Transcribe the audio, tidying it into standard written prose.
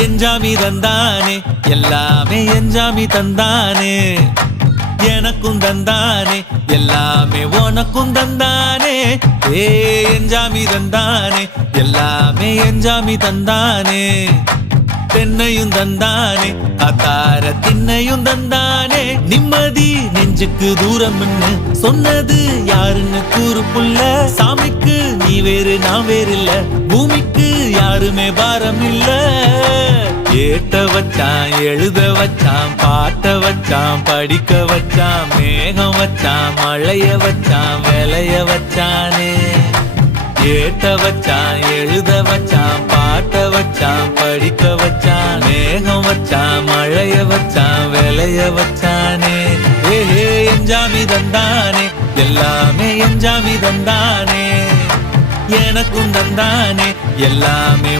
எஞ்சாமி தந்தானே எல்லாமே எஞ்சாமி தந்தானே எனக்கும் தந்தானே எல்லாமே உனக்கும் தந்தானே ஏ எஞ்சாமி தந்தானே எல்லாமே எஞ்சாமி தந்தானே தென்னையும் தந்தானே அத்தார திண்ணையும் தந்தானே நிம்மதி நெஞ்சுக்கு தூரம் சொன்னது யாருன்னு கூறு புள்ள சாமிக்கு நீ வேறு நான் வேறு இல்ல பூமிக்கு யாருமே பாரம் இல்ல ஏத்த வச்சான் எழுத வச்சான் பாட்ட வச்சான் படிக்க வச்சான் மேகம் வச்சான் மழைய வச்சான் விளைய வச்சானே ஏத்த வச்சான் எழுத வச்சான் பாட்ட வச்சான் படிக்க வச்சான் மேகம் வச்சான் மழைய வச்சான் விளைய வச்சானே ஏஹே எஞ்சாமி தந்தானே எல்லாமே எஞ்சாமி தந்தானே எனக்கும் தந்தானே எல்லாமே